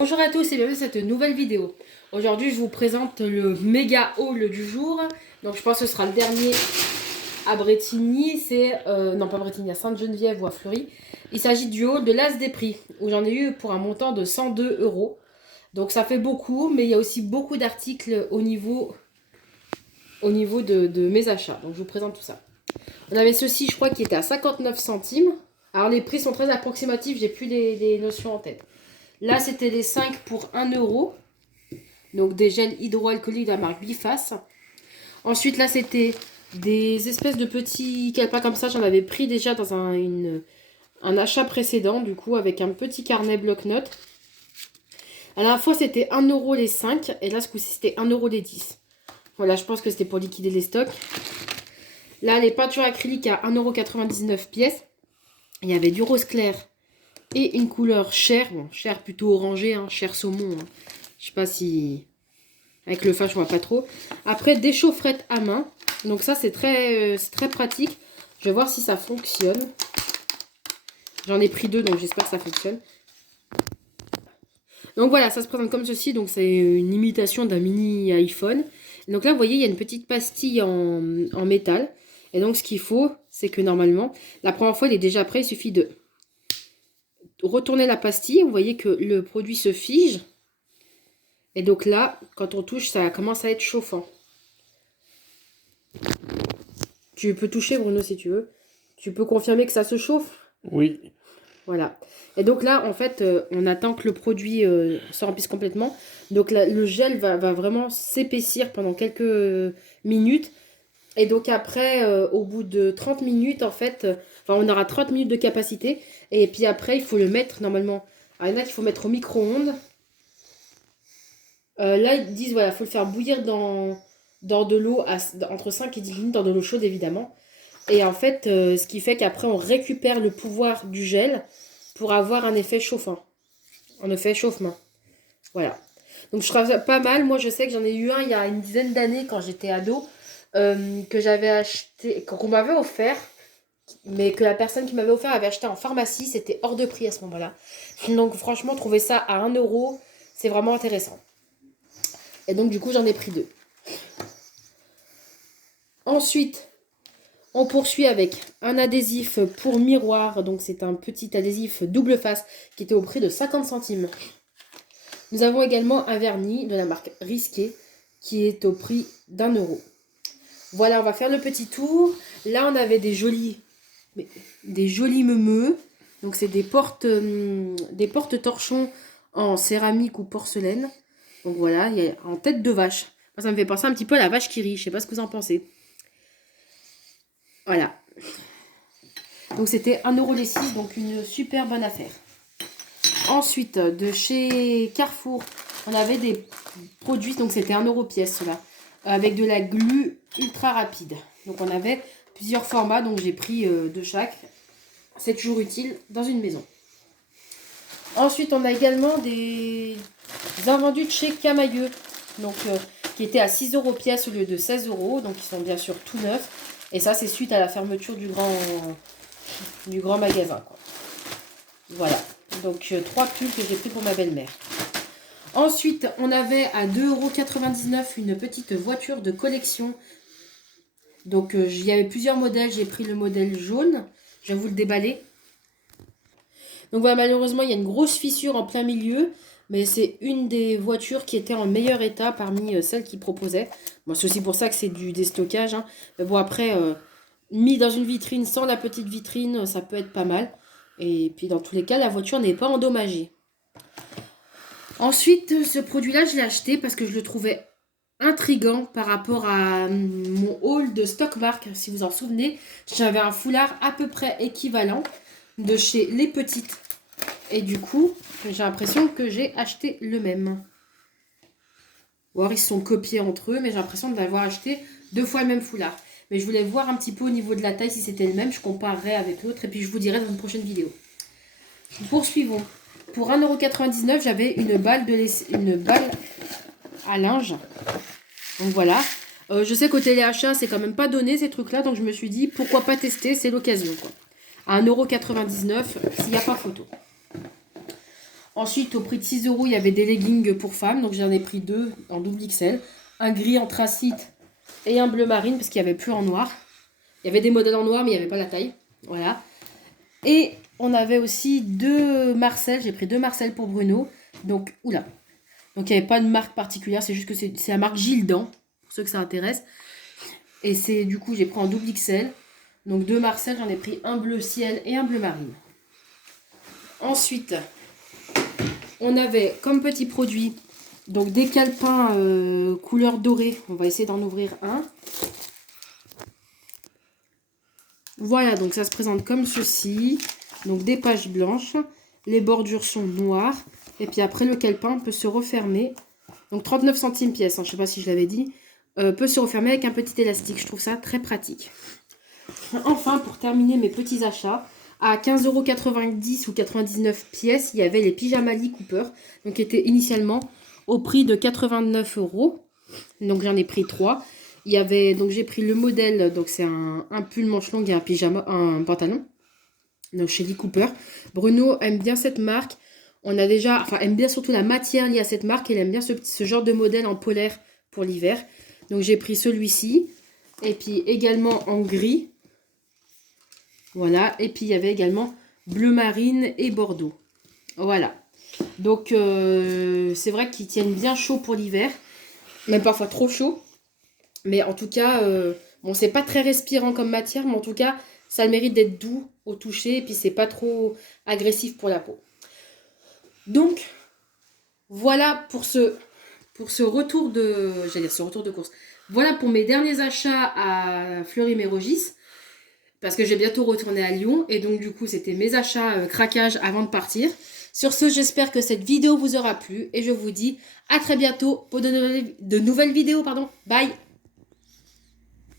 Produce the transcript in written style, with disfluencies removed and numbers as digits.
Bonjour à tous et bienvenue dans cette nouvelle vidéo. Aujourd'hui je vous présente le méga haul du jour. Donc je pense que ce sera le dernier à Bretigny. Non pas Bretigny, à Sainte-Geneviève ou à Fleury. Il s'agit du haul de l'As des prix où j'en ai eu pour un montant de 102 euros. Donc ça fait beaucoup, mais il y a aussi beaucoup d'articles au niveau de mes achats. Donc je vous présente tout ça. On avait ceci, je crois, qui était à 59 centimes. Alors les prix sont très approximatifs, j'ai plus les notions en tête. Là, c'était les 5 pour 1 euro. Donc, des gels hydroalcooliques de la marque Biface. Ensuite, là, c'était des espèces de petits calepins comme ça. J'en avais pris déjà dans un achat précédent, du coup, avec un petit carnet bloc-notes. À la fois, c'était 1 euro les 5. Et là, ce coup-ci, c'était 1 euro les 10. Voilà, je pense que c'était pour liquider les stocks. Là, les peintures acryliques à 1,99 € pièce. Il y avait du rose clair et une couleur chair, bon, chair plutôt orangée, hein, chair saumon. Hein. Je sais pas si avec le flash on voit pas trop. Après des chaufferettes à main, donc ça c'est très pratique. Je vais voir si ça fonctionne. J'en ai pris deux, donc j'espère que ça fonctionne. Donc voilà, ça se présente comme ceci, donc c'est une imitation d'un mini iPhone. Donc là vous voyez il y a une petite pastille en métal. Et donc ce qu'il faut, c'est que normalement, la première fois il est déjà prêt, il suffit de retourner la pastille, vous voyez que le produit se fige. Et donc là, quand on touche, ça commence à être chauffant. Tu peux toucher, Bruno, si tu veux. Tu peux confirmer que ça se chauffe? Oui. Voilà. Et donc là, en fait, on attend que le produit se remplisse complètement. Donc là, le gel va vraiment s'épaissir pendant quelques minutes. Et donc après, au bout de 30 minutes, en fait, on aura 30 minutes de capacité. Et puis après, il faut le mettre normalement. Alors, il y en a qu'il faut mettre au micro-ondes. Là, ils disent, voilà, il faut le faire bouillir dans de l'eau entre 5 et 10 minutes, dans de l'eau chaude évidemment. Et en fait, ce qui fait qu'après, on récupère le pouvoir du gel pour avoir un effet chauffant. Un effet chauffe-main. Voilà. Donc je trouve ça pas mal. Moi, je sais que j'en ai eu un il y a une dizaine d'années quand j'étais ado, que j'avais acheté, qu'on m'avait offert, mais que la personne qui m'avait offert avait acheté en pharmacie. C'était hors de prix à ce moment-là. Donc franchement, trouver ça à 1 euro, c'est vraiment intéressant. Et donc du coup, j'en ai pris deux. Ensuite, on poursuit avec un adhésif pour miroir. Donc c'est un petit adhésif double face qui était au prix de 50 centimes. Nous avons également un vernis de la marque Risqué qui est au prix d'1 euro. Voilà, on va faire le petit tour. Là, on avait des jolis meumeux. Donc c'est des portes torchons en céramique ou porcelaine. Donc voilà, il y a en tête de vache. Ça me fait penser un petit peu à la vache qui rit. Je sais pas ce que vous en pensez. Voilà. Donc c'était 1 euro les 6, donc une super bonne affaire. Ensuite, de chez Carrefour, on avait des produits, donc c'était 1 euro pièce cela, avec de la glu ultra rapide. Donc on avait plusieurs formats, donc j'ai pris de chaque. C'est toujours utile dans une maison. Ensuite, on a également des invendus de chez Camailleux, donc qui étaient à 6 euros pièce au lieu de 16 euros, donc ils sont bien sûr tout neufs. Et ça, c'est suite à la fermeture du grand magasin, quoi. Voilà. Donc 3 pulls que j'ai pris pour ma belle-mère. Ensuite, on avait à 2,99 € une petite voiture de collection. Donc il y avait plusieurs modèles. J'ai pris le modèle jaune. Je vais vous le déballer. Donc voilà, malheureusement, il y a une grosse fissure en plein milieu. Mais c'est une des voitures qui était en meilleur état parmi celles qu'ils proposaient. Bon, c'est aussi pour ça que c'est du déstockage. Hein. Mais bon, après, mis dans une vitrine sans la petite vitrine, ça peut être pas mal. Et puis dans tous les cas, la voiture n'est pas endommagée. Ensuite, ce produit-là, je l'ai acheté parce que je le trouvais intriguant par rapport à mon haul de Stockmark. Si vous en souvenez, j'avais un foulard à peu près équivalent de chez Les Petites. Et du coup, j'ai l'impression que j'ai acheté le même. Ou alors ils se sont copiés entre eux, mais j'ai l'impression d'avoir acheté 2 fois le même foulard. Mais je voulais voir un petit peu au niveau de la taille si c'était le même. Je comparerai avec l'autre et puis je vous dirai dans une prochaine vidéo. Poursuivons. Pour 1,99 €, j'avais une balle à linge. Donc voilà. Je sais qu'au téléachat, c'est quand même pas donné ces trucs-là. Donc je me suis dit, pourquoi pas tester, c'est l'occasion, quoi. À 1,99 € s'il n'y a pas photo. Ensuite, au prix de 6 euros, il y avait des leggings pour femmes. Donc, j'en ai pris 2 en double XL. Un gris anthracite et un bleu marine parce qu'il n'y avait plus en noir. Il y avait des modèles en noir, mais il n'y avait pas la taille. Voilà. Et on avait aussi 2 Marcel. J'ai pris 2 Marcel pour Bruno. Donc, oula. Donc, il n'y avait pas de marque particulière. C'est juste que c'est la marque Gildan, pour ceux que ça intéresse. Et c'est du coup, j'ai pris en double XL. Donc, 2 Marcel, j'en ai pris un bleu ciel et un bleu marine. Ensuite, on avait comme petit produit donc des calepins couleur dorée. On va essayer d'en ouvrir un. Voilà, donc ça se présente comme ceci. Donc des pages blanches. Les bordures sont noires. Et puis après, le calepin peut se refermer. Donc 39 centimes pièce, hein, je ne sais pas si je l'avais dit. Peut se refermer avec un petit élastique. Je trouve ça très pratique. Enfin, pour terminer mes petits achats, à 15,90 € ou 99 pièces, il y avait les pyjamas Lee Cooper. Donc qui étaient initialement au prix de 89 €. Donc j'en ai pris 3. Il y avait, donc j'ai pris le modèle, donc c'est un pull manche longue et un pyjama, un pantalon. Donc chez Lee Cooper. Bruno aime bien cette marque. On a déjà, enfin aime bien surtout la matière liée à cette marque. Elle aime bien ce genre de modèle en polaire pour l'hiver. Donc j'ai pris celui-ci. Et puis également en gris. Voilà. Et puis il y avait également bleu marine et bordeaux. Voilà. Donc c'est vrai qu'ils tiennent bien chaud pour l'hiver. Même parfois trop chaud. Mais en tout cas, bon, c'est pas très respirant comme matière, mais en tout cas, ça a le mérite d'être doux au toucher et puis c'est pas trop agressif pour la peau. Donc, voilà pour ce retour de... J'allais dire ce retour de course. Voilà pour mes derniers achats à Fleury-Mérogis. Parce que j'ai bientôt retourné à Lyon. Et donc, du coup, c'était mes achats craquage avant de partir. Sur ce, j'espère que cette vidéo vous aura plu. Et je vous dis à très bientôt pour de nouvelles vidéos. Bye!